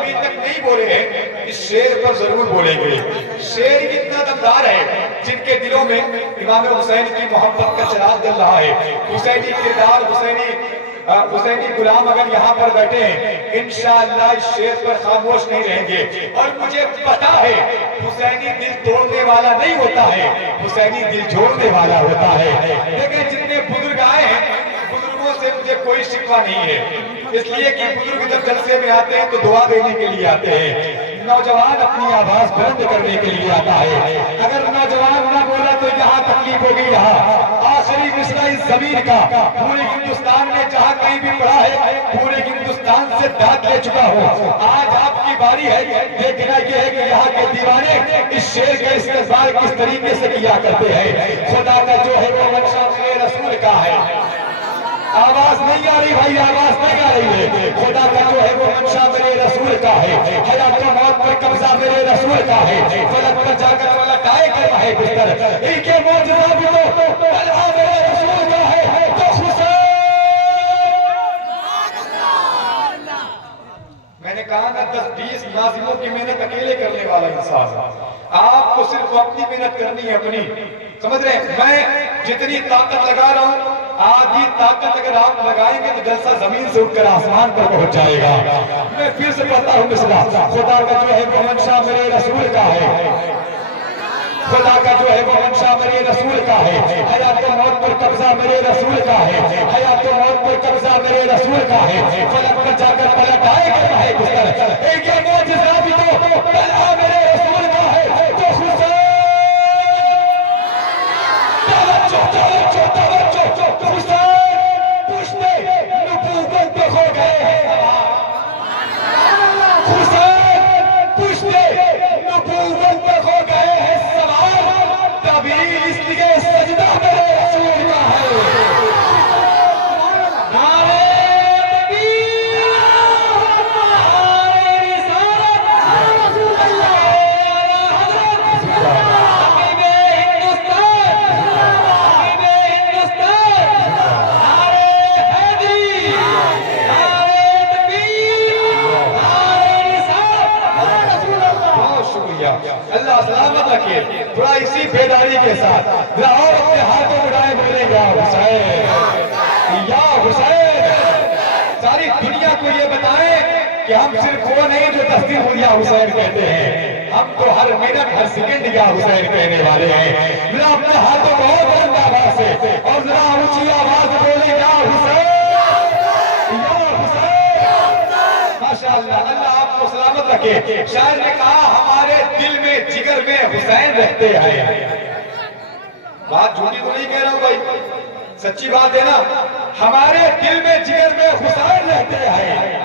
ابھی تک نہیں بولے ہیں اس شعر پر ضرور بولیں گے. شعر اتنا دمدار ہے جن کے دلوں میں امام حسین کی محبت کا چراغ جل رہا ہے. حسینی کردار، حسینی غلام اگر یہاں پر بیٹھے ہیں انشاءاللہ اس شعر پر خاموش نہیں رہیں گے. اور مجھے پتا ہے حسینی دل توڑنے والا نہیں ہوتا ہے، حسینی دل جوڑنے والا ہوتا ہے. دیکھیں جتنے بزرگ آئے ہیں بزرگوں سے مجھے کوئی شکوہ نہیں ہے، اس لیے کہ بزرگ جب جلسے میں آتے ہیں تو دعا دینے کے لیے آتے ہیں. نوجوان اپنی آواز بلند کرنے کے لیے آتا ہے. اگر نوجوان نہ بولا تو یہاں تکلیف ہوگی. یہاں آخری مصرع اس زمین کا پورے ہندوستان میں جہاں کہیں بھی پڑا ہے پورے ہندوستان سے داد لے چکا ہوں. آج آپ کی باری ہے، دیکھنا یہ ہے کہ یہاں کے دیوانے اس شعر کا استقبال کس طریقے سے کیا کرتے ہیں. خدا کا جو ہے وہ منشا میرے رسول کا ہے. آواز نہیں آ رہی بھائی، آواز نہیں آ رہی ہے. خدا کا جو ہے وہ منشا میرے رسول کا ہے. حیات و موت پر قبضہ میرے رسول کا ہے. فلک پر جا کر لٹائے کر رہے بستر ان کے معجزہ بھی تو اللہ میرے رسول کا ہے. تو حسین میں نے کہا نا 10-20 ناظموں کی محنت اکیلے کرنے والا انسان. آپ کو صرف اپنی محنت کرنی ہے، اپنی. سمجھ رہے ہیں؟ میں جتنی طاقت لگا رہا ہوں آدھی طاقت اگر آپ لگائیں گے تو جلسہ زمین سے اٹھ کر آسمان پر پہنچ جائے گا. میں پھر سے پڑھتا ہوں مثلا. خدا کا جو ہے وہ منشا میرے رسول کا ہے. خدا کا جو ہے وہ منشا میرے رسول کا ہے. حیات و موت پر قبضہ میرے رسول کا ہے. حیات و موت پر قبضہ میرے رسول کا ہے. فلک پر جا کر پلٹائے کر رہے بستر ایک یہ معجزہ بھی تو اللہ میرے رسول کا ہے. تو حسین حسین پوچھتے نبوت پہ ہو گئے ہیں. حسین پوچھتے نبوت پہ ہو گئے ہیں سوال. تعبیر اس لیے سجدہ میرے رسول کا ہے. نعرہ تکبیر، نعرہ رسالت، رسول اللہ حضرت حبیب ہندوستان، حبیب ہندوستان، نعرہ حیدری، نعرہ تکبیر، نعرہ رسالت، رسول اللہ. بہت شکریہ. اللہ سلامت رکھے. تھوڑا اسی بیداری کے ساتھ اور اپنے ہاتھوں اٹھائے بولے یا حسین، یا حسین. ساری دنیا کو یہ بتائیں کہ ہم صرف وہ نہیں جو 10 دن یا حسین کہتے ہیں، ہم تو ہر منٹ ہر سیکنڈ یا حسین کہنے والے ہیں. ذرا اپنے ہاتھوں کو اور بلند آواز سے اور ذرا اونچی آواز بولے یا حسین، یا حسین. ماشاءاللہ. اللہ آپ کو سلامت رکھے. شاعر نے کہا ہمارے دل میں جگر میں حسین رہتے ہیں. بات جھوٹی تو نہیں کہہ رہا ہوں بھائی، سچی بات ہے نا. ہمارے دل میں جگر میں حسین رہتے ہیں.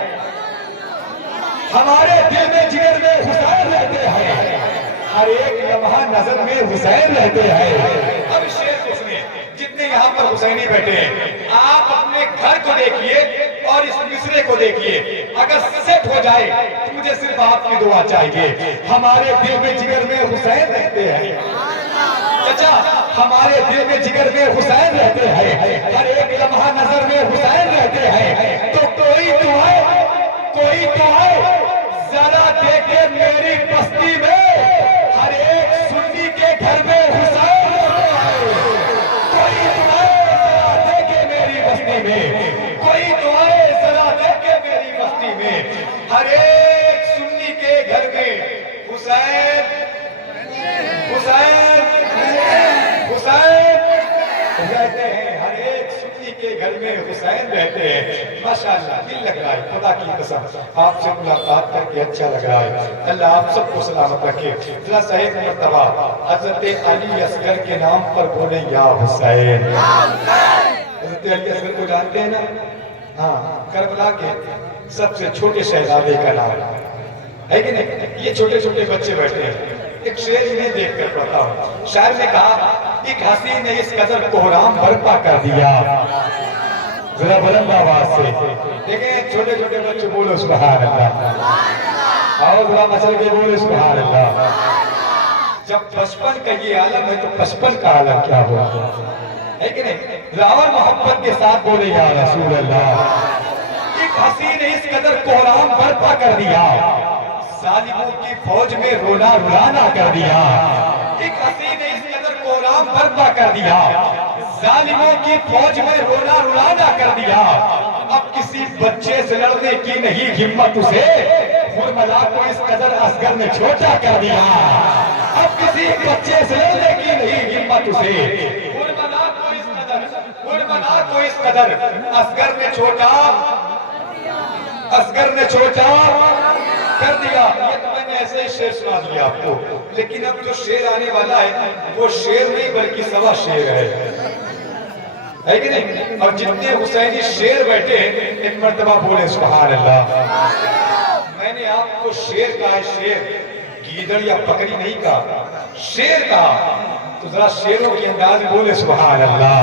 ہمارے دل میں جگر میں حسین رہتے ہیں. ہر ایک لمحہ نظر میں حسین رہتے ہیں. اب اس شعر کو سنیے. جتنے یہاں پر حسینی بیٹھے ہیں آپ اپنے گھر کو دیکھیے اور اس مصرے کو دیکھیے. اگر سیٹ ہو جائے تو مجھے صرف آپ کی دعا چاہیے. ہمارے دل میں جگر میں حسین رہتے ہیں. چچا ہمارے دل میں جگر میں حسین رہتے ہیں. ہر ایک لمحہ نظر میں حسین رہتے ہیں. تو کوئی تو آئے ذرا دیکھے میری بستی میں ہر ایک سنی کے گھر میں حسین رہتے ہیں. کوئی تو آئے ذرا دیکھے میری بستی میں، کوئی تو آئے ذرا دیکھے میری بستی میں ہر ایک سنی کے گھر میں حسین، حسین، حسین رہتے ہیں. ہر ایک سنی کے گھر میں حسین رہتے ہیں. ماشاءاللہ دل لگ رہا ہے. خدا کی قسم آپ سے ملاقات کر کے اچھا لگ رہا ہے. اللہ آپ سب کو سلامت رکھے. ذرا صحیح مرتبہ حضرت علی اصغر کے نام پر بولیں یا حسین. حضرت علی اصغر کو جانتے ہیں نا؟ ہاں، کربلا کے سب سے چھوٹے شہزادے کا نام ہے کہ نہیں؟ یہ چھوٹے چھوٹے بچے بیٹھے ہیں. ایک شعر انہیں دیکھ کر پڑھتا ہوں. شاعر نے کہا ایک ہنسی نے اس قدر کوہرام برپا کر دیا. ذرا بلند آواز سے دیکھیں چھوٹے چھوٹے بچے بولو سبحان اللہ. اور ذرا مچل کے بولو سبحان اللہ. جب 55 کا یہ عالم ہے تو 55 کا عالم کیا ہوا ہے کہ نہیں؟ راور محبت کے ساتھ بولے یا رسول اللہ. ایک ہنسی نے اس قدر کوہرام برپا کر دیا، ظالموں کی فوج میں رونا رولانا کر دیا۔ ایک ہنسی نے اس قدر کوہرام برپا کر دیا، ظالموں کی فوج میں رونا رولانا کر دیا۔ اب کسی بچے سے لڑنے کی نہیں ہمت اسے، حرملا کو اس قدر اصغر نے چھوٹا کر دیا۔ اب کسی بچے سے لڑنے کی نہیں ہمت اسے، حرملا کو اس قدر اصغر نے چھوٹا کر دیا۔ یہ تو میں نے ایسے ہی شعر سنا دیا آپ کو، لیکن اب جو شعر آنے والا ہے وہ شعر نہیں بلکہ سوا شعر ہے کہ نہیں؟ اور جتنے حسینی شعر بیٹھے ہیں ایک مرتبہ بولے سبحان اللہ۔ میں نے آپ کو شعر کہا ہے، شعر، گیدڑ یا بکری نہیں کہا، شعر کہا، تو ذرا شعروں کے انداز میں بولے سبحان اللہ۔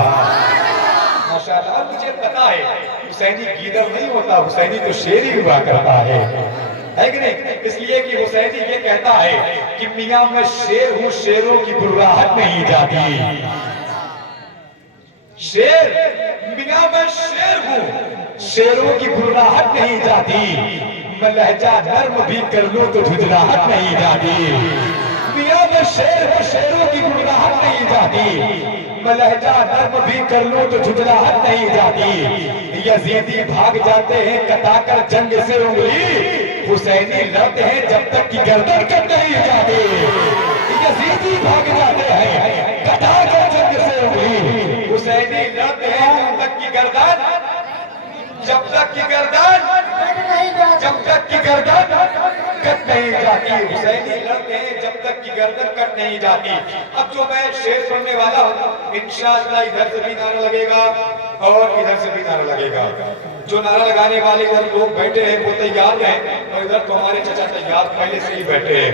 ماشاءاللہ، اب مجھے پتا ہے حسینی گیدڑ نہیں ہوتا، حسینی تو شعر ہی ہوا کرتا ہے کہ نہیں؟ اس لیے کہ حسینی یہ کہتا ہے کہ میاں میں شعر ہوں، شعروں کی گراہٹ نہیں جاتی۔ شعر، میاں میں شعر ہوں، شعروں کی گراہٹ نہیں جاتی، میں لہجہ نرم بھی کر لوں تو جھجھلاہٹ نہیں جاتی۔ میاں میں شعر ہوں، شعروں کی گراہٹ نہیں جاتی، میں لہجہ نرم بھی کر لوں تو جھجھلاہٹ نہیں جاتی۔ یزیدی بھاگ جاتے ہیں کٹا کر جنگ سے انگلی، حسینی لڑتے ہیں جب تک کہ گردن کٹ نہیں جاتی۔ یزیدی بھاگ جاتے ہیں کٹا کر جنگ سے انگلی، حسینی لڑتے ہیں جب تک کہ گردن کٹ نہیں جاتی۔ حسینی لڑتے ہیں جب تک کہ گردن کٹ نہیں جاتی۔ اب جو میں شعر پڑھنے والا ہوں، انشاءاللہ ادھر سے بھی نعرہ لگے گا اور ادھر سے بھی نعرہ لگے گا۔ جو نعرہ لگانے والے ادھر لوگ بیٹھے ہیں وہ تیار ہیں، اور ادھر تو ہمارے چچا تیار پہلے سے ہی بیٹھے ہیں۔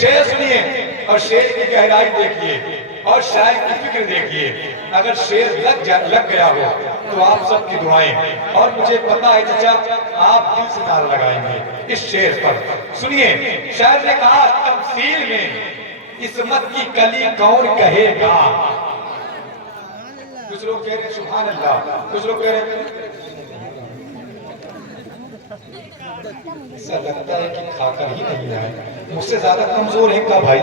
شعر سنیے اور شعر کی گہرائی دیکھیے اور شاعر کی فکر دیکھیے۔ اگر شعر لگ گیا ہو تو آپ سب کی دعائیں، اور مجھے پتا ہے چچا آپ دل سے نعرہ لگائیں گے اس شعر پر۔ سنیے، شاعر نے کہا تمثیل میں عصمت کی کلی کون کہے گا۔ کچھ لوگ کہہ رہے ہیں سبحان اللہ، کچھ لوگ کہہ رہے ہیں ایسا لگتا ہے کہ کھا کر ہی نہیں آئے، مجھ سے زیادہ کمزور ہیں کیا بھائی؟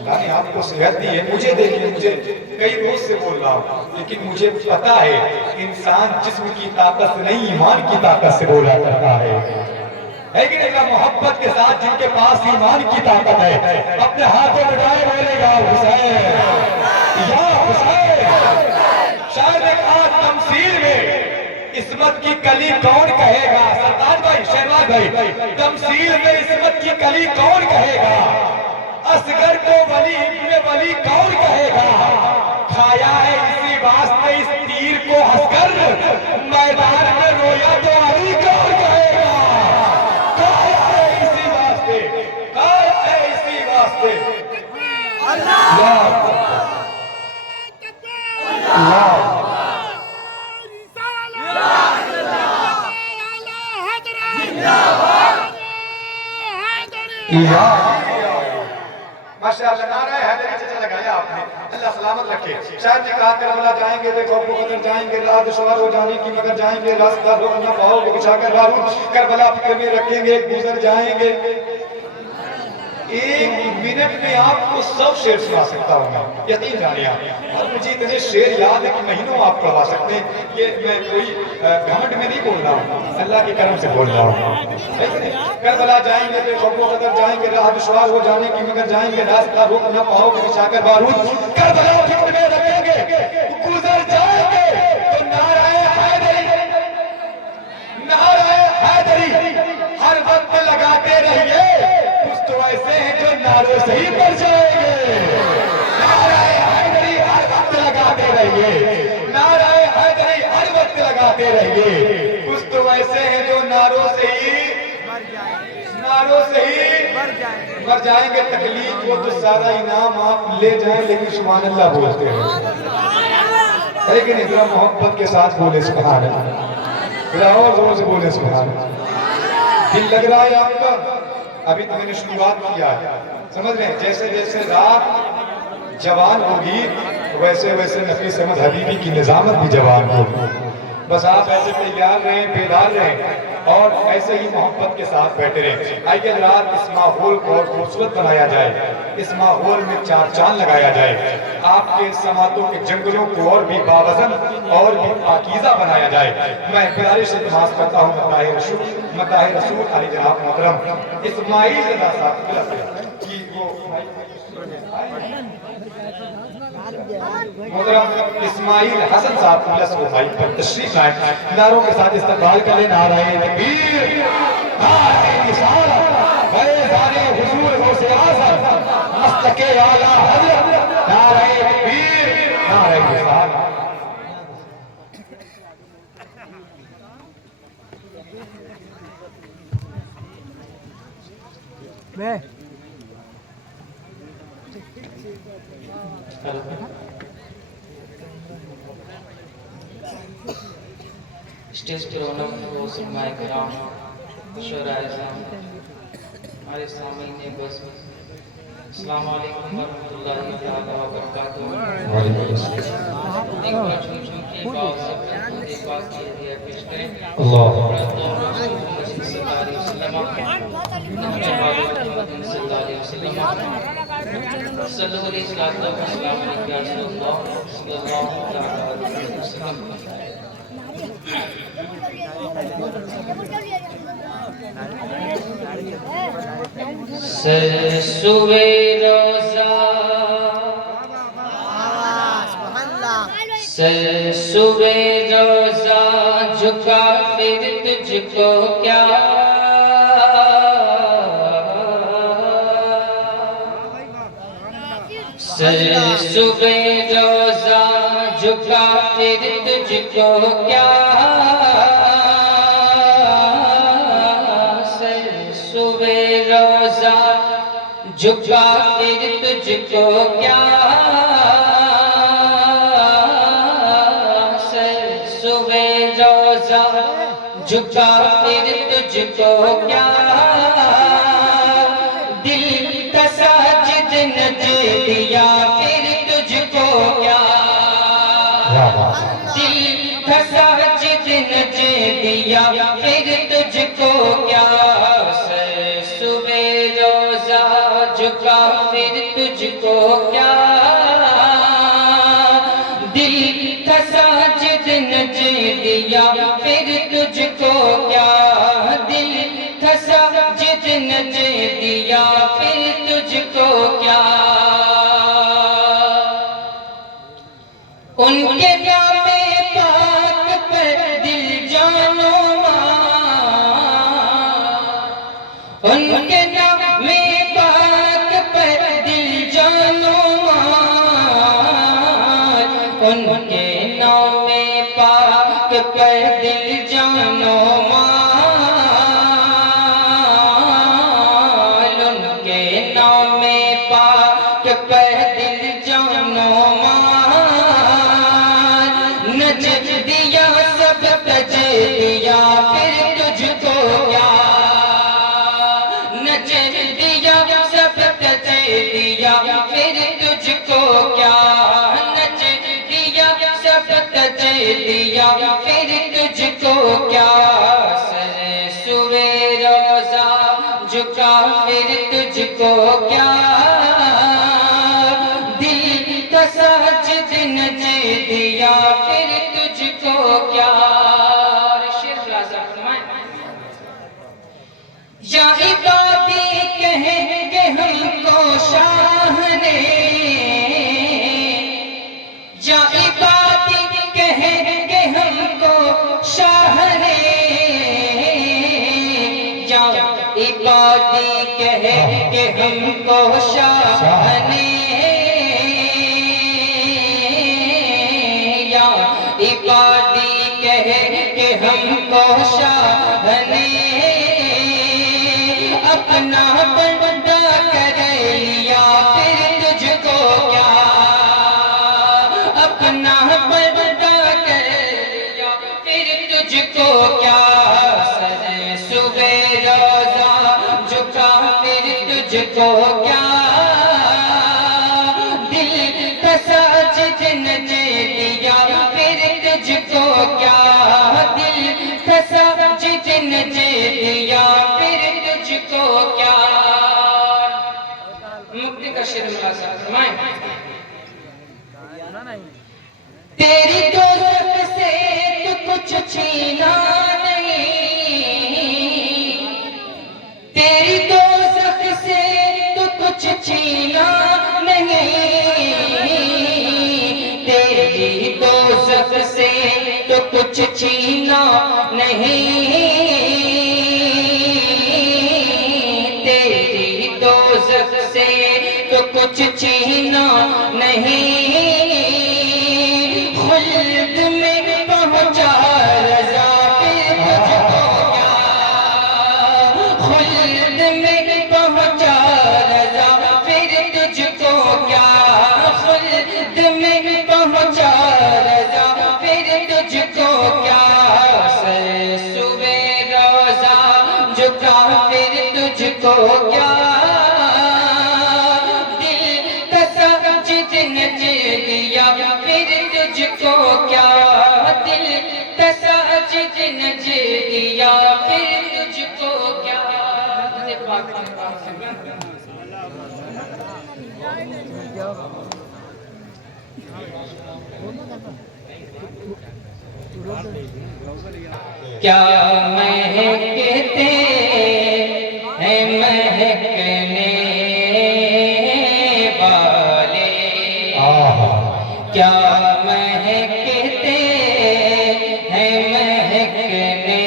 اللہ نے آپ کو صحت دی ہے، مجھے دیکھیں، مجھے کئی روز سے بول رہا ہوں، لیکن مجھے پتا ہے انسان جسم کی طاقت سے نہیں ایمان کی طاقت سے بولا کرتا ہے کہ نہیں؟ محبت کے ساتھ جن کے پاس ایمان کی طاقت ہے اپنے ہاتھوں اٹھائے بولے گا حسین یا حسین۔ شاعر نے کہا تمثیل میں عصمت کی کلی کون کہے گا، سرتاج بھائی، شہباز بھائی، تمثیل میں عصمت کی کلی کون کہے گا، اصغر کو ولی ابن ولی کون کہے گا، کھایا ہے اسی واسطے اس تیر کو اصغر، میدان میں رویا تو علی کون کہے گا، کھایا ہے اسی واسطے، کھایا ہے اسی واسطے۔ اللہ اللہ ماشاءاللہ، نعرہ حیدری چچا لگایا آپ نے، اللہ سلامت رکھے۔ شاید نے کہا کربلا جائیں گے دیکھو کو قدر جائیں گے، راہ دشوار ہو جانے کی مگر جائیں گے، راستہ روک نہ پاؤ گے بچھا کر بارود، کربلا فکر میں رکھیں گے گزر جائیں گے۔ ایک منٹ میں آپ کو سب شعر سنا سکتا ہوں میں، یقین جانیے آپ، اور مجھے اتنے شعر یاد ہے کہ مہینوں آپ پڑھا سکتے ہیں۔ یہ میں کوئی گھمنڈ میں نہیں بول رہا ہوں، اللہ کے کرم سے بول رہا ہوں۔ کربلا جائیں گے بے خوف و خطر جائیں گے، راہ دشوار ہو جانے کی مگر جائیں گے، راستہ روک نہ پاؤ گے بچھا کر بارود، کربلا فکر میں رکھیں گے گزر جائیں گے۔ تو نعرہ حیدری، نعرہ حیدری ہر وقت لگاتے رہیے، کچھ تو ایسے ہیں جو نعروں سے ہی مر جائیں گے۔ نعرہ حیدری ہر وقت لگاتے رہیے، نعرہ حیدری ہر وقت لگاتے رہیے، کچھ تو ایسے ہیں جو نعروں سے ہی مر جائیں گے۔ تکلیف وہ تو سارا انعام آپ لے جائیں لیکن سبحان اللہ بولتے ہیں، لیکن اتنا محبت کے ساتھ بولے سبحان اللہ، ذرا اور زور سے بولے سبحان اللہ۔ دل لگ رہا ہے آپ کا؟ ابھی تو میں نے شروعات کیا ہے، سمجھ رہے ہیں؟ جیسے جیسے رات جوان ہوگی ویسے ویسے نفیس احمد حبیبی کی نظامت بھی جوان ہوگی۔ بس آپ ایسے تیار رہیں، بیدار رہیں اور ایسے ہی محبت کے ساتھ بیٹھے رہیں۔ آئیے رات اس ماحول کو اور خوبصورت بنایا جائے، اس ماحول میں چار چاند لگایا جائے، آپ کے سماعتوں کے جنگلوں کو اور بھی باوزن اور بھی پاکیزہ بنایا جائے۔ میں پیارے سے تماس کرتا ہوں مداح رسول علی جناب محترم اسماعیل رضا صاحب کی وہ محترم اسماعیل حسن صاحب پلس کو مائک پر تشریف لائیں، نعروں کے ساتھ استقبال کریں۔ نعرہ تکبیر، نعرہ رسالت، فیضان حضور غوث اعظم مستق اعلیٰ حضرت، نعرہ تکبیر، نعرہ رسالت۔ اسٹیج پر علماء و علماء کرام، شعراء اعظام، ہمارے سامعین بس، السلام علیکم ورحمۃ اللہ تعالیٰ وبرکاتہ۔ وعلیکم السلام۔ ایک بار چھوٹ چھوٹ کے پاس سب خود پاک کی ہدیہ پیش کریں۔ اللہ صلی اللہ علیہ وسلم، محمد صلی اللہ علیہ وسلم، صلی اللہ علیہ وسلم، صلی اللہ علیہ وسلم۔ سر سوے روزہ، سر سوے روزہ جھکا پھر تجھ کو کیا، سر سوے روزہ جھکا پھر تجھ کو کیا، سر سوے روزہ جھکا پھر تجھ کو کیا، سر سوے روزہ جھکا پھر تجھ کو کیا، دل کا ساجد نچ دیا پھر تجھ کو کیا، دل کا ساجد نچ دیا پھر تجھ کو کیا، سر سوے روزہ جھکا پھر تجھ کو کیا، دل کا ساجد نچ دیا پھر تجھ کو کیا، دل کا ساجد نچ دیا پھر تجھ کو کیا، ان کے نام پاک پر دل جان و مال، ان کے نام پاک پر دل جان و مال، ان کے نام پاک پر دل جان و مال، ان کے نام پاک پر دل جان و نچ دیا سب تج دیا پھر تجھ کو کیا، نچ دیا سب تج دیا پھر تجھ کو کیا، نچ دیا سب تج دیا پھر تجھ کو کیا، سر سوے روزہ جھکا پھر تجھ کو کیا، دل کا ساجد نچ دیا پھر تجھ کو کیا، یا عبادی کہیں گے ہم کو شاہ نے، یا عبادی کہیں گے ہم کو شاہ نے، یا عبادی کہیں گے ہم کو شاہ نے، یا عبادی کہیں گے ہم کو شاہ نے، اپنا بندہ کر لیا پھر تجھ کو کیا، اپنا بندہ کر لیا پھر تجھ کو کیا، سر سوے روزہ جھکا پھر تجھ کو کیا، دل کا ساجد نچ دیا پھر تجھ کو کیا، کیا دل پھنسا جتن جے دیا پھر تجھ کو کیا مکتی کا شعر ملازہ فرمائیں تیری دوزخ سے تو کچھ چھینا نہیں تیری دوزخ سے تو کچھ چھینا نہیں تیری دوزخ سے تو کچھ چھینا نہیں تیری دوزخ سے تو کچھ چھینا نہیں خلد میں پہنچا رضا پھر تجھ کو کیا خلد میں پہنچا رضا پھر تجھ کو کیا خلد میں پہنچا رضا پھر تجھ کو کیا سر سوے روزہ جھکا پھر تجھ کو کیا دل کسا جتن جے دیا پھر تجھ کو کیا دل کسا جتن جے دیا پھر تجھ کو کیا کیا مہکتے ہیں مہکنے والے کیا مہکتے ہیں مہکنے والے کیا مہکتے ہیں مہکنے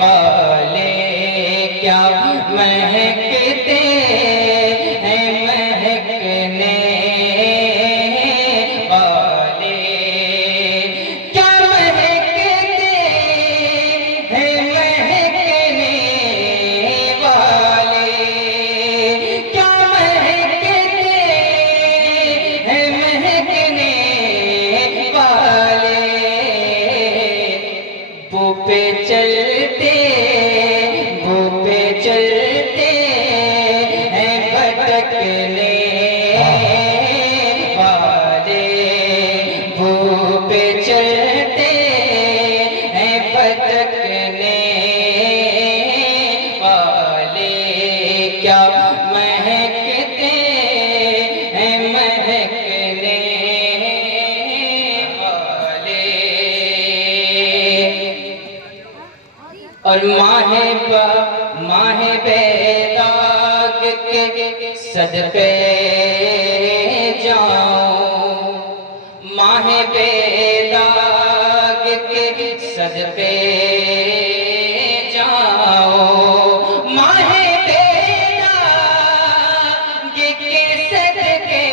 والے کیا مہکتے ہیں مہکنے والے کیا مہکتے ہیں مہکنے والے وہ پہ چلتے ہیں بھٹکنے والے وہ پہ چلتے ہیں بھٹکنے والے کیا مہکتے ہیں مہکنے والے اور ماہ بیداغ کے صدقے جاؤں ماہ بیداغ کے صدقے جاؤں ماہ بیداغ کے صدقے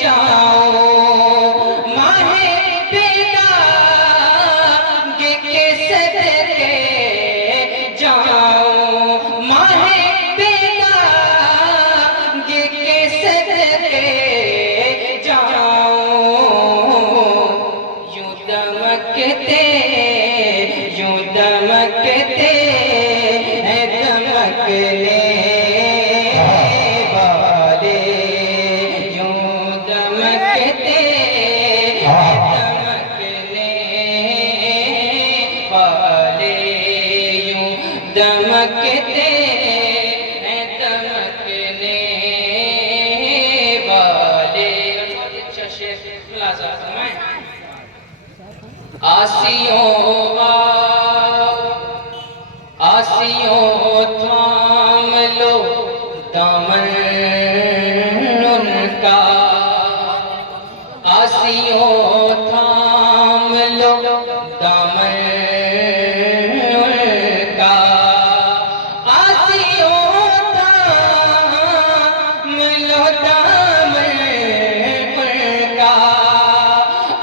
جاؤں ماہ بیداغ کے صدقے جاؤں ماہ بیداغ کے صدقے جاؤں یوں دمکتے ہیں دمکنے والے یوں دمکتے ہیں دمکنے والے یوں دمکتے ہیں دمکنے والے اچھا شیخ خلاصہ فرمائیں آسیوں تھام لو دامن ان کا آسیوں تھام لو دامن ان کا آسیوں تھام لو دامن ان کا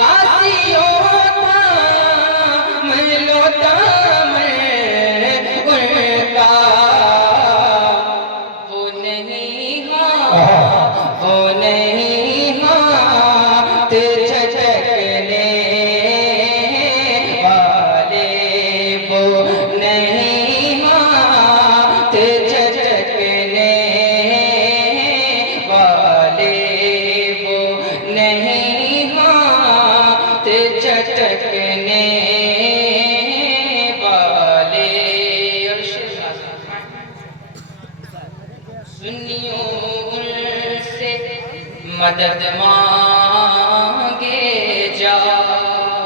آسیوں تھام لو دامن وہ نہیں ہاتھ جھٹکنے والے وہ نہیں ہاتھ جھٹکنے والے وہ نہیں ہاتھ جھٹکنے سنیوں سے مدد مانگے جاؤ،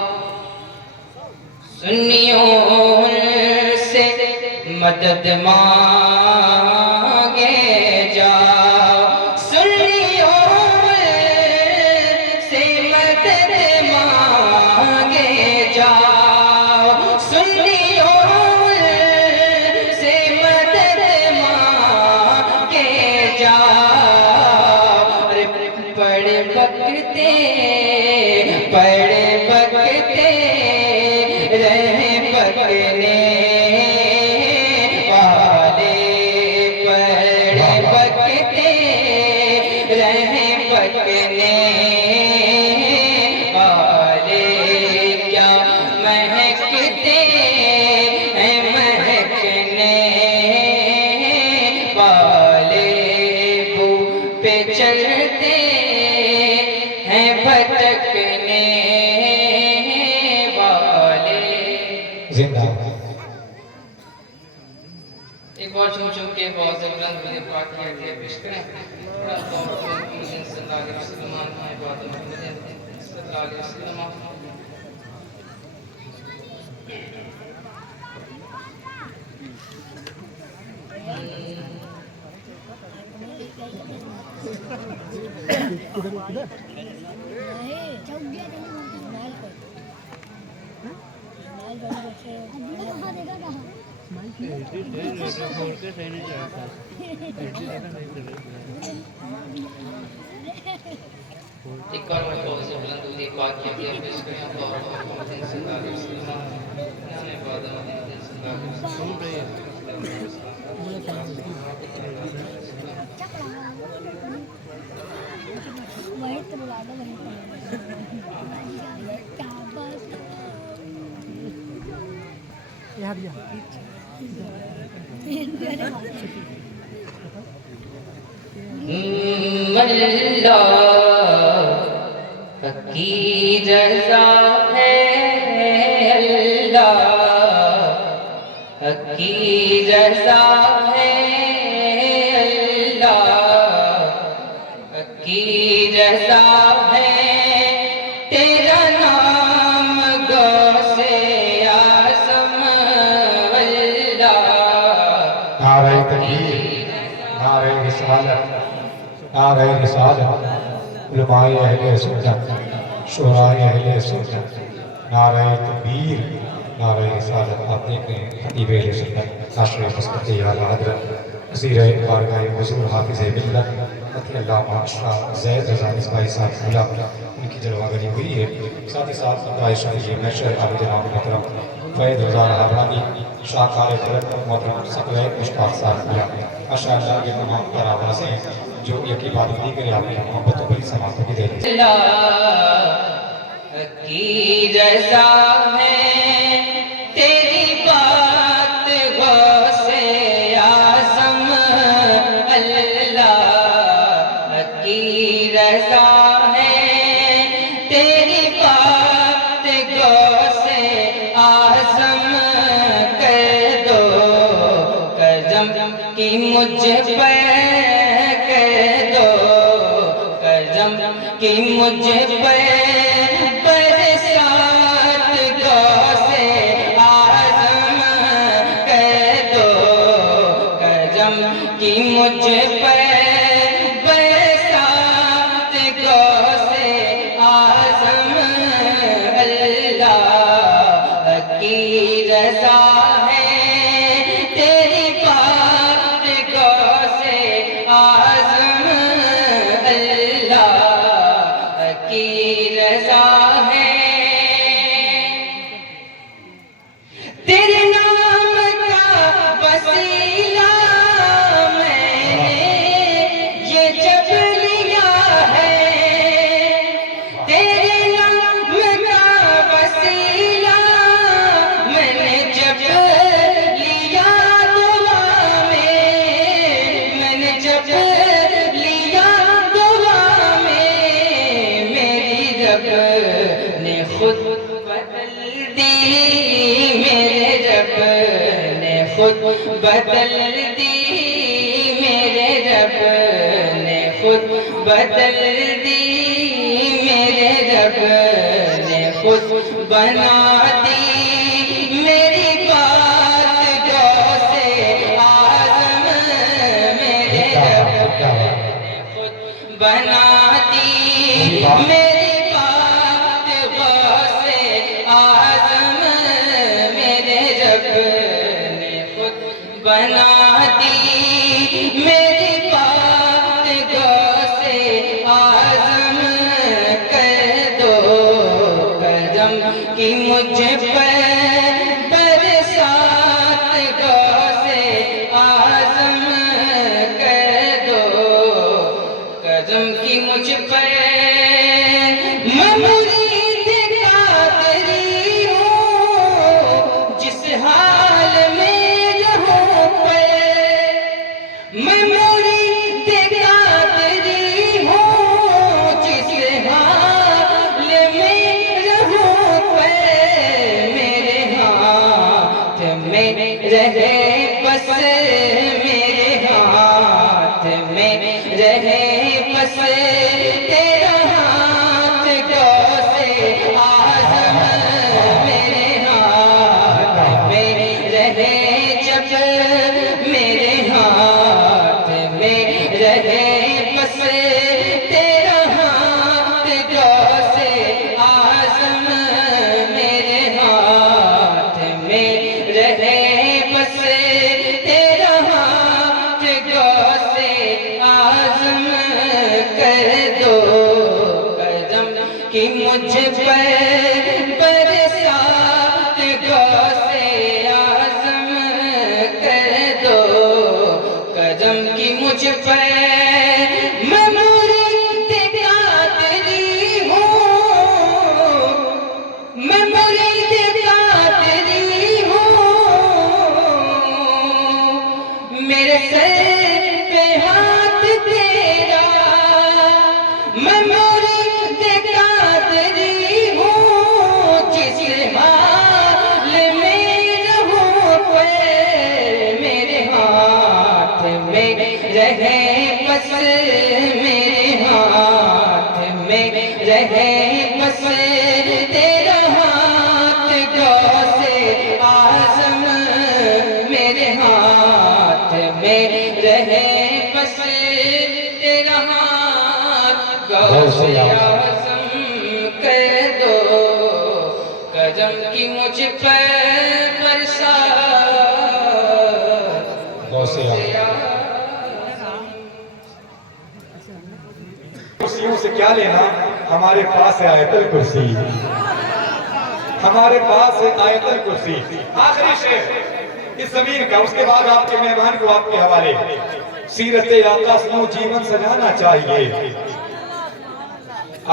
سنیوں سے مدد مانگے جاؤ، سنیوں سے مدد مانگے جاؤ، سنیوں سے مدد مانگے جاؤ، پڑے بکتے رہے بکنے والے، پڑے بکتے رہے بکنے والے، کیا مہکتے ہیں مہکنے والے، بو پہ چلتے ہیں بھٹکنے والے۔ زندہ ایک بار چم چم کے بہت سے بلند مجھے پاک کیا تھے پیش کریں تھوڑا سا صلی اللہ علیہ وسلم ہے بات صلی اللہ علیہ وسلم۔ ایک بار میں بہت سے بلند مجھے پاک کیا تھے پیش کریں اللہ صلی اللہ علیہ وسلم نے بات صلی اللہ علیہ وسلم۔ اللہ کی رضا ہے، اللہ کی رضا ہے، اللہ کی رضا ہے، تیرا نام غوث اعظم اللہ۔ نعرہ تکبیر، نعرہ رسالت، نعرہ رسالت، علماء اہل سنت، شعراء اہل سنت، نعرہ تکبیر، نعرہ رسالت۔ آپ دیکھ رہے ہیں خطیب اہل سنت ناشر مسقطی اعلیٰ حضرت وزیر بارگاہ حضور حافظ ملت مفتی علامہ اشرف زید رضا مصباحی صاحب مولا، ان کی جلوہ گری ہوئی ہے۔ ساتھ ہی ساتھ عائشہ یہ محشر عالی جناب محترم فیض رضا رحمانی، شاہکار طلب محترم سقویت مشتاق صاحب مولا، ماشاءاللہ یہ تمام طرح سے ہیں جو یقین بات نہیں کرے آپ کی محبت و بڑی سماعتوں کی دے دی۔ اللہ کی رضا ہے، تیری بات غوث اعظم اللہ کی رضا ہے، تیری بات غوث اعظم کر دو کرم کی مجھ پر، کہ مجھ پر برسات غوث اعظم کر دو کرم، کہ مجھ پر برسات غوث اعظم اللہ کی رضا ہے، تیری بات غوث اعظم اللہ کی رضا ہے، تیرے نام کا وسیلہ میں نے یہ جب لیا ہے، تیرے نام کا وسیلہ میں نے جب لیا دعا میں نے جب لیا دعا نے خود بدل دی، میرے رب نے خود بدل دی، میرے رب خود بدل دی، میرے رب نے خود بنا دی، میری بات غوث اعظم میرے رب نے خود بنا دی، میری بات غوث اعظم میرے رب نے خود بنا دی، میری بات غوث اعظم کر دو کرم کی مجھ پر برسات، غوث اعظم کر دو کرم کی مجھ پر، میں مرید قادری ہوں جس حال میں رہوں پر، میں مرید قادری ہوں جس حال میں رہوں پر، میرے ہاتھ میں رہے بس، میرے ہاتھ میں رہے بس تیرا ہاتھ غوث اعظم، میرے ہاتھ میں رہے جب، میرے ہاتھ میں رہے بس تیرا ہاتھ غوث اعظم، میرے ہاتھ میں رہے بس تیرا ہاتھ غوث اعظم کر دو کرم کی مجھ پر برسات، غوث اعظم کر دو کرم کی مجھ پر، میں مرید قادری ہوں، میں مرید قادری ہوں، میرے سر پہ ہاتھ تیرا، میں مرید قادری ہوں جس حال میں رہوں پر، میرے ہاتھ میں رہے بس، میرے ہاتھ میں رہے بس تیرا ہاتھ غوث اعظم، میرے ہاتھ میں رہے بس تیرا ہاتھ غوث اعظم کر دو کرم کی مجھ پر برسات، غوث اعظم کرسیوں سے کیا لینا، ہمارے پاس ہے آیت الکرسی، ہمارے پاس ہے آیت الکرسی۔ آخری شعر اس زمین کا، اس کے بعد آپ کے مہمان کو آپ کے حوالے، سیرت آقا سے یوں جیون سجانا چاہیے،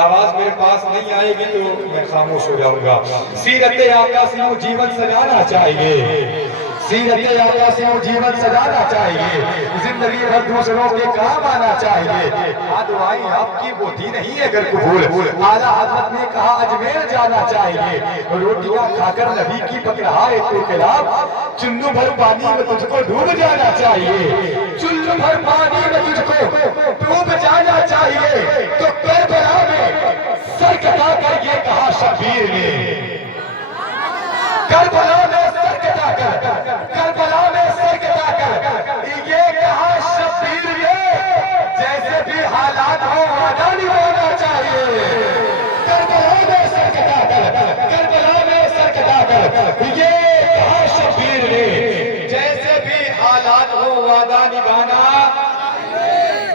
آواز میرے پاس نہیں آئے گی تو میں خاموش ہو جاؤں گا، سیرت آقا سے یوں جیون سجانا چاہیے، سیرت آقا سے یوں جیون سجانا چاہیے، زندگی بھر دوسروں کے کام آنا چاہیے، دعائیں آپ کی ہوتی نہیں ہے اگر قبول، اعلیٰ حضرت نے کہا اجمیر جانا چاہیے، روٹیاں کھا کر نبی کی پکڑائے تو خلاف، چلو بھر پانی میں تجھ کو ڈوب جانا چاہیے، چلو بھر پانی میں تجھ کو ڈوب جانا چاہیے، تو کربلا میں سر کٹا کر یہ کہا شبیر نے، کربلا میں سر کٹا کر، کربلا میں سر کٹا کر یہ کہا شبیر نے، جیسے بھی حالات ہو وعدہ نبھانا چاہیے، کربلا میں سر کٹا کر، کربلا میں سر کٹا کر یہ کہا شبیر نے، جیسے بھی حالات ہو وعدہ نبھانا،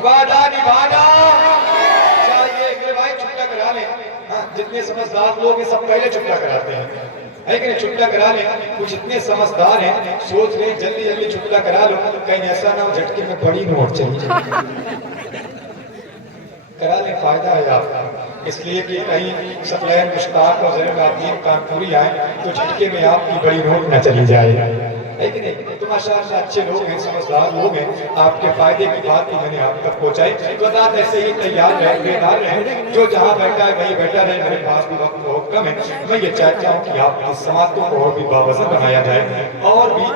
وعدہ نبھانا چاہیے۔ میرے بھائی چھٹا کرا لیں، جتنے سمجھدار لوگ ہیں سب پہلے چھٹا کراتے ہیں، ہے کہ نہیں؟ چھٹا کرا لیں، کچھ اتنے سمجھدار ہیں سوچ لیں جلدی جلدی چھٹا کرا لو، کہیں ایسا نہ ہو جھٹکے میں بڑی نوٹ چلی کرا لیں، فائدہ ہے آپ کا، اس لیے کہ کہیں سپلائر مشتاق اور زیر العابدین کانپوری آئیں تو جھٹکے میں آپ کی بڑی نوٹ نہ چلی جائے، ہے کہ نہیں؟ تو ماشاءاللہ اچھے لوگ ہیں، سمجھدار لوگ ہیں، آپ کے فائدے کی بات بھی میں نے آپ تک پہنچائی، تو ذات ایسے ہی تیار رہیں، بیدار رہیں، جو جہاں بیٹھا ہے وہی بیٹھا رہے، میرے پاس بھی وقت بہت کم ہے، میں یہ چاہتا ہوں کہ آپ کی سماعتوں کو اور بھی باوزن بنایا جائے، اور بھی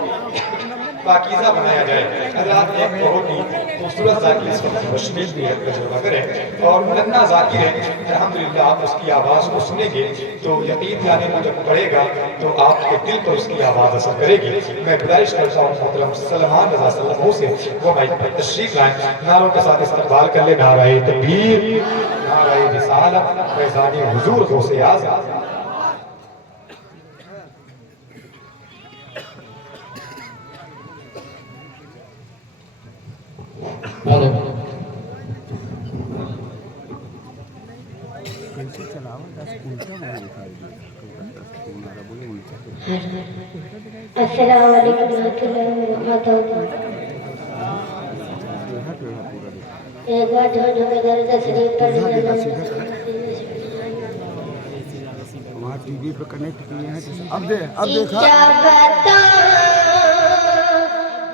پاکیزہ بنایا جائے۔ حضرات ایک بہت ہی خوبصورت ذاکر اس وقت تشریف بھی ہے، تجربہ کریں، اور ننھا ذاکر ہے، الحمدللہ آپ اس کی آواز کو سنیں گے تو یقین جانے کو جب پڑے گا تو آپ کے دل پر اس کی آواز اثر کرے گی۔ میں گزارش کرتا ہوں محترم سلمان رضا صلی سے وہ مائک پر تشریف لائیں، نعروں کے ساتھ استقبال کر لیں، نعرہ تکبیر، نعرہ رسالت، فیضان حضور غوث اعظم۔ السلام علیکم ورحمۃ اللہ وبرکاتہ۔ ایک بار جو در تشریف پر وہاں ٹی وی پہ کنیکٹ کیے ہیں، اب دیکھا کیا بتاؤں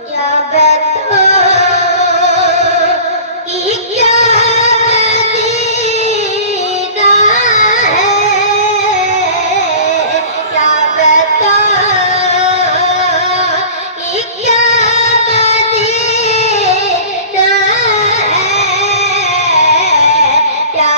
کیا بتاؤں کہ کیا مدینہ ہے، کیا بتاؤں کہ کیا مدینہ ہے، کیا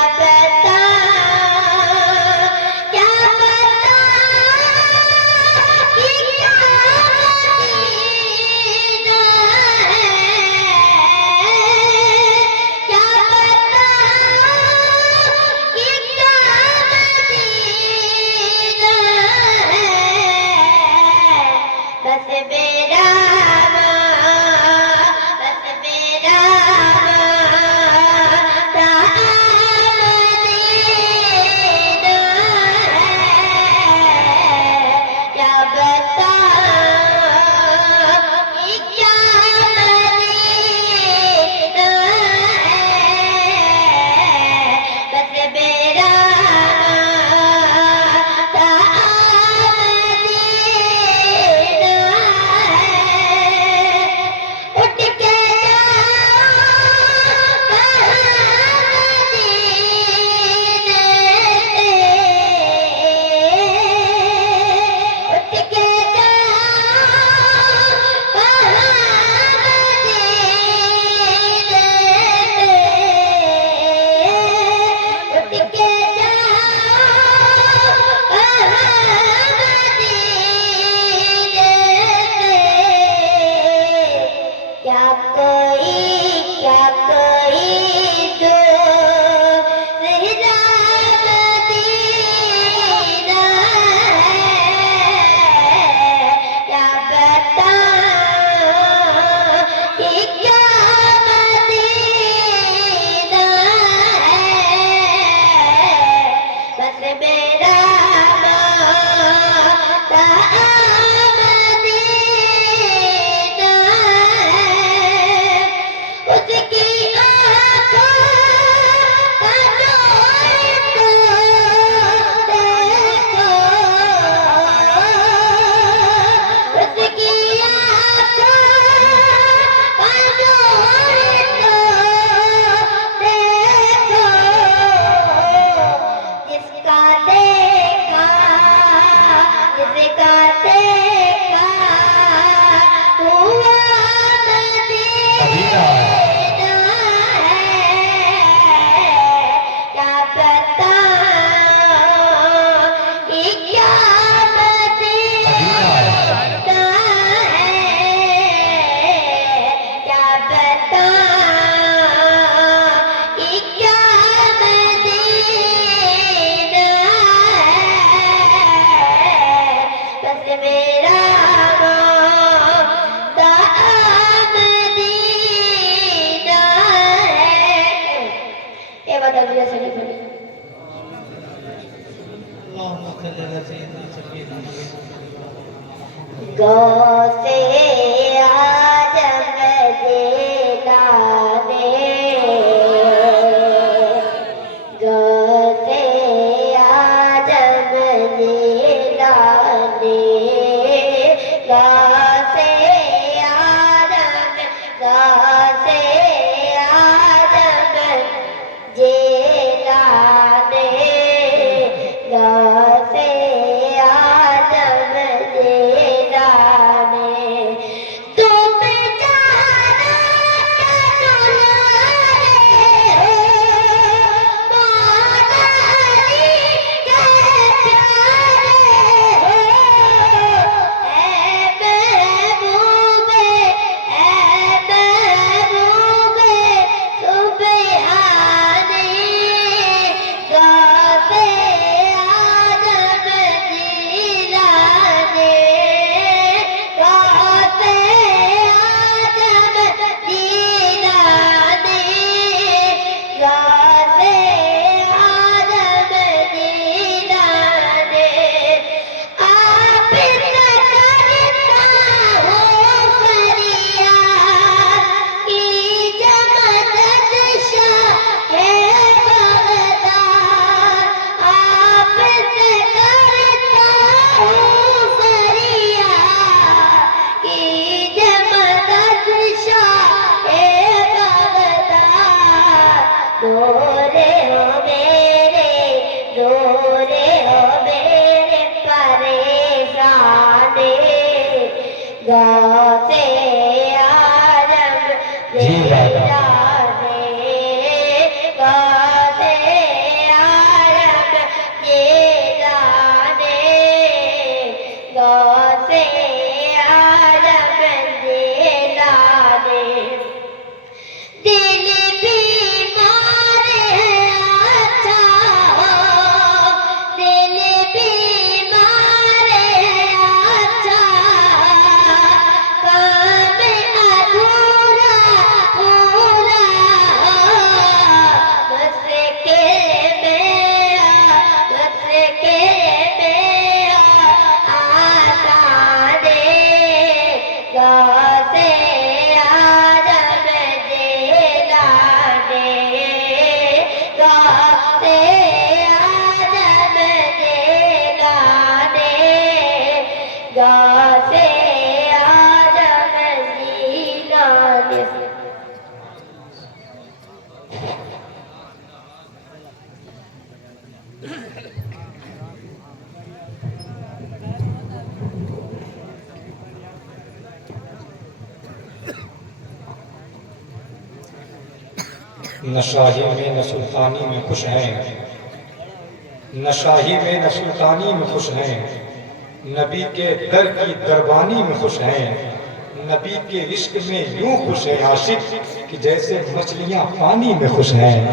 تو جیلانے غوثِ عالم جیلانے غوثِ عالم جیلانے دل بیمار ہے اچھا دل بیمار ہے اچھا کام ادھورا پورا بس کے آسان غوثِ عالم جیلانے غوثِ عالم جیلانے غوثِ عالم جیلانے نہ شاہی میں نہ سلطانی میں خوش ہیں نہ شاہی میں نہ سلطانی میں خوش ہیں نبی کے در کی دربانی میں خوش ہیں نبی کے عشق میں یوں خوش ہیں عاشق کہ جیسے مچھلیاں پانی میں خوش ہیں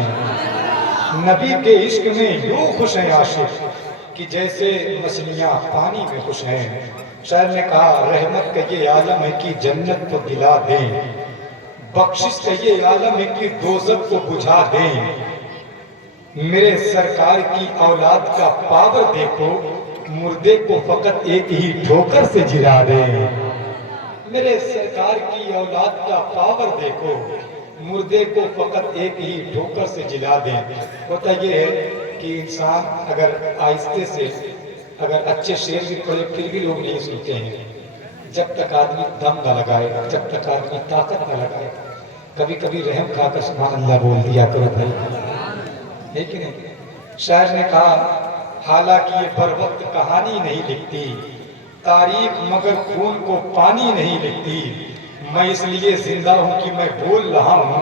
نبی کے عشق میں یوں خوش ہیں عاشق کہ جیسے مچھلیاں پانی میں خوش ہیں شاعر نے کہا رحمت کا یہ عالم ہے کہ جنت کو دلا دیں بخشش کا یہ عالم ہے کہ دوزخ کو بجھا دیں میرے سرکار کی اولاد کا پاور دیکھو مردے کو فقط ایک ہی ٹھوکر سے جلا دیں میرے سرکار کی اولاد کا پاور دیکھو مردے کو فقط ایک ہی ٹھوکر سے جلا دیں ہوتا یہ ہے کہ انسان اگر آہستہ سے اگر اچھے شعر بھی پڑھے پھر بھی لوگ نہیں سنتے ہیں جب تک آدمی دم نہ لگائے جب تک آدمی طاقت نہ لگائے کبھی کبھی رحم کھا کر سبحان اللہ بول دیا کرو بھائی ہے کہ نہیں شاعر نے کہا حالانکہ یہ بر وقت کہانی نہیں لکھتی تاریخ مگر خون کو پانی نہیں لکھتی میں اس لیے زندہ ہوں کہ میں بول رہا ہوں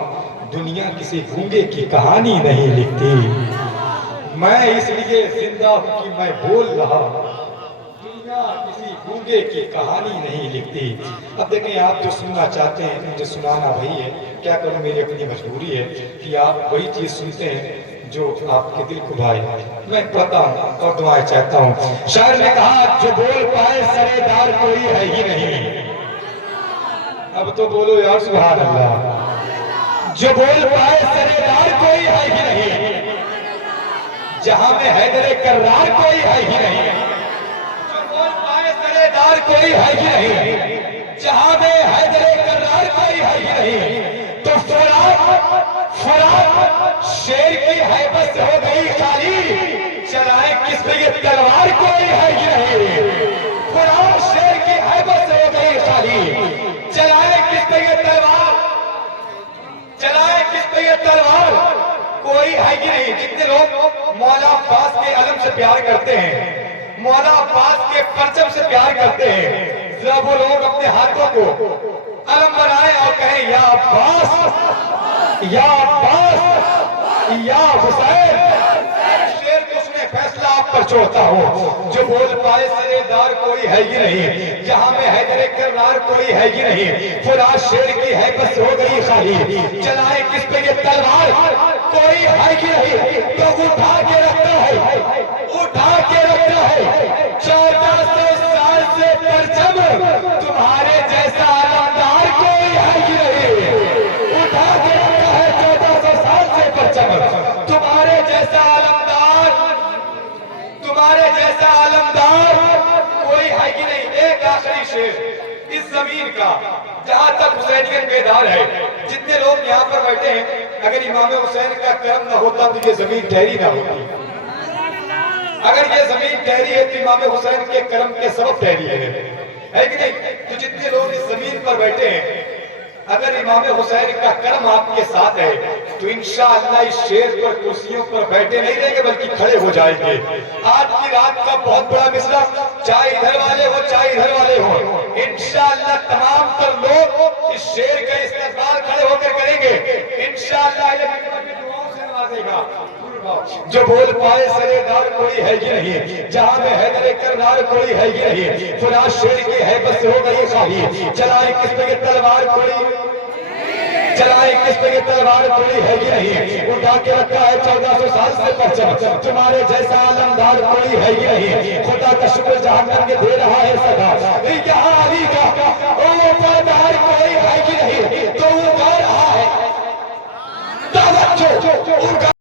دنیا کسی گونگے کی کہانی نہیں لکھتی میں اس لیے زندہ ہوں کہ میں بول رہا ہوں دنیا کسی گونگے کی کہانی نہیں لکھتی اب دیکھیں آپ جو سننا چاہتے ہیں مجھے سنانا وہی ہے کیا کروں میری اپنی مجبوری ہے کہ آپ وہی چیز سنتے ہیں جو آپ کے دل کو بھائے میں پڑھتا ہوں اور دعائیں چاہتا ہوں شاعر نے کہا جو بول پائے سرے دار کوئی ہے ہی نہیں اب تو بولو یار سبحان اللہ جو بول پائے سرے دار کوئی ہے ہی نہیں جہاں میں حیدر کرار کوئی ہے ہی نہیں جو بول پائے سرے دار کوئی ہے ہی نہیں جہاں میں حیدر کرار کوئی ہے ہی نہیں تو فرات شیر کی حیبت ہو گئی خالی چلائے کس پہ یہ تلوار کوئی ہے ہی نہیں فرات شیر کی حیبت ہو گئی خالی چلائے کس پہ یہ تلوار چلائے کس پہ یہ تلوار کوئی ہے ہی نہیں جتنے لوگ مولا عباس کے علم سے پیار کرتے ہیں مولا عباس کے پرچم سے پیار کرتے ہیں ذرا وہ لوگ اپنے ہاتھوں کو علم بنائیں اور کہیں یا عباس یا عباس یا حسین شیر کو سنے فیصلہ آپ پر چھوڑتا ہوں جو بول پائے سرے دار کوئی ہے ہی نہیں جہاں میں حیدر کرار کوئی ہے ہی نہیں فرات شیر کی ہے بس ہو گئی خالی چلائے کس پہ یہ تلوار کوئی ہے ہی نہیں تو اٹھا کے رکھتا ہے 1400 سال سے پرچم تمہارے جیسا علمدار کوئی ہے ہی نہیں اٹھا کے رکھتا ہے 1400 سال سے پرچم تمہارے جیسا علمدار کوئی ہے ہی نہیں ایک آخری شعر اس زمین کا جہاں تک حسینیت بیدار ہے جتنے لوگ یہاں پر بیٹھے ہیں اگر امام حسین کا کرم نہ ہوتا تو یہ زمین ٹھہری نہ ہوتی اگر یہ زمین ٹھہری ہے تو امام حسین کے کرم کے سبب ٹھہری ہے کہ نہیں تو جتنے لوگ اس زمین پر بیٹھے ہیں اگر امام حسین کا کرم آپ کے ساتھ ہے تو انشاءاللہ اس شیر پر کرسیوں پر بیٹھے نہیں رہیں گے بلکہ کھڑے ہو جائیں گے آج کی رات کا بہت بڑا مصرع چاہے ادھر والے ہو چاہے ادھر والے ہو انشاءاللہ تمام تر لوگ اس شیر کا استقبال کھڑے ہو کر گے انشاءاللہ یہ منبر میں دعاؤں سے نوازے گا جو بول پائے سرے دار کوئی ہے ہی نہیں جہاں میں حیدر کرار کوئی ہے ہی نہیں فلاں شیر کی ہیبت سے ہو گئی خواہی چلائے کس پہ یہ تلوار کوئی چلائے کس پہ یہ تلوار کوئی ہے ہی نہیں اٹھا کے رکھا ہے 1400 سال سے پرچم تمہارے جیسا علمدار کوئی ہے ہی نہیں خدا کا شکر جہنم کے دے رہا ہے صدا یہاں علی کا او پردار کوئی ہے ہی نہیں تو وہ گا رہا ہے توجہ